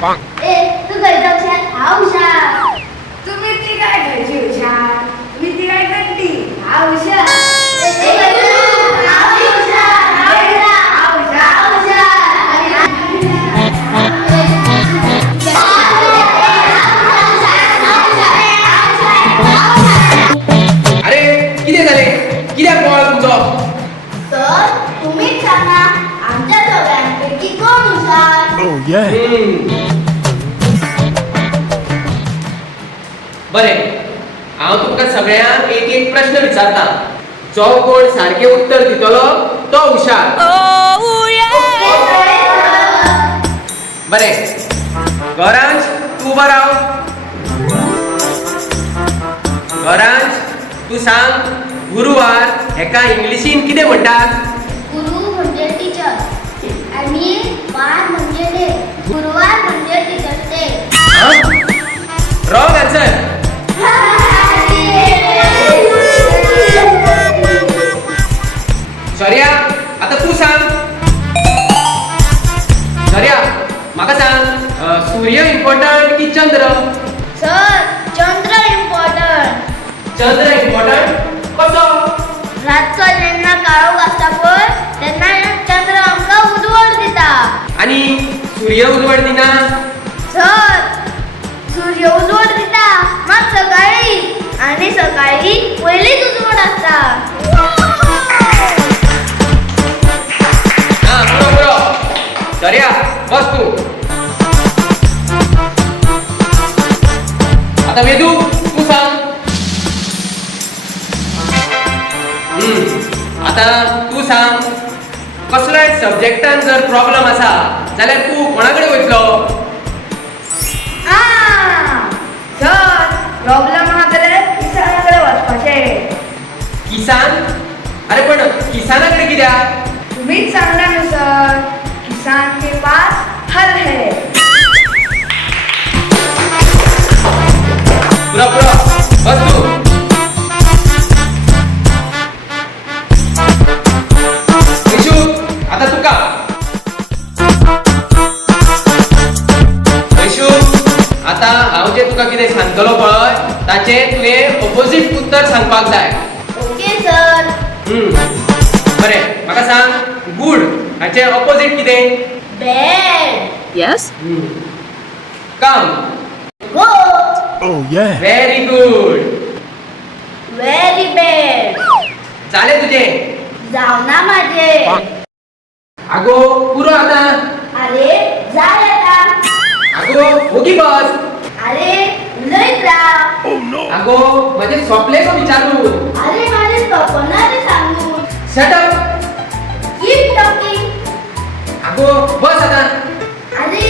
ए तू घरी हुशार हा हुशार. तुम्ही ती काय घरची हुशार, मी ती काय कंटी हा हुशार. अरे किती झाले, कित्याक बोवाळ तुमचो? सर तुम्हीच सांगा आमच्या सगळ्यांपैकी कोण हुशार. बरे, हांव तुमकां सगळ्यांक एक एक प्रश्न विचारता. जो कोण सारखे उत्तर दितलो तो हुशार. बरे, गौरांश तू उबो राव. गौरांश तू सांग, गुरुवार हेका इंग्लिशीन कितें म्हणटात? गुरु म्हणजे टीचर आणि वार म्हणजे डे. गुरुवार म्हणजे teachers day. Wrong answer. Shaurya आता तू सांग. शौर्या म्हाका सांग, सूर्य इम्पॉर्टंट की चंद्र? सर चंद्र इम्पॉर्टंट. चंद्र इम्पॉर्टंट कसो? रातचो जेन्ना काळोख आसता पळय तेन्ना चंद्र आमकां उजवाड दिता. आणि सूर्य उजवाड दिना? सर सूर्य उजवाड दिता मात सकाळी, आणि सकाळी पयलीच उजवाड आसता. हा पुरो. शौर्या बस तू. आता वेदू तू सांग. आता तू सांग, कसल्याय सब्जेक्टान जर प्रॉब्लेम आसा जाल्यार तू कोणा कडेन वयतलो? सर प्रॉब्लेम आहा जाल्यार किसानाकडे वचपाचें. किसान? अरे पण किसाना कडेन कित्याक? तुम्हीच सांगला न्हू सर, किसान के पास हल है. पुरो बस तू. विशू आता तुका. विशू आता हांव जे तुका कितें सांगतलो पळय ताचें तुवें ऑपोजीट उत्तर सांगपाक जाय. Okay sir. बरें, म्हाका सांग, गुड हाचें ऑपोजीट कितें? Bad. Yes? Come. Go. Very good. Very bad. जालें तुजें. जावना माझे. आगो पुरो आता. अरे जाय आता. आगो ओगी बस. अरे उलयत राव. आगो म्हजें सोंपलें गो विचारून. अरे माझे सपना रे सांगू. Shut up. Keep talking. आगो बस आता. अरे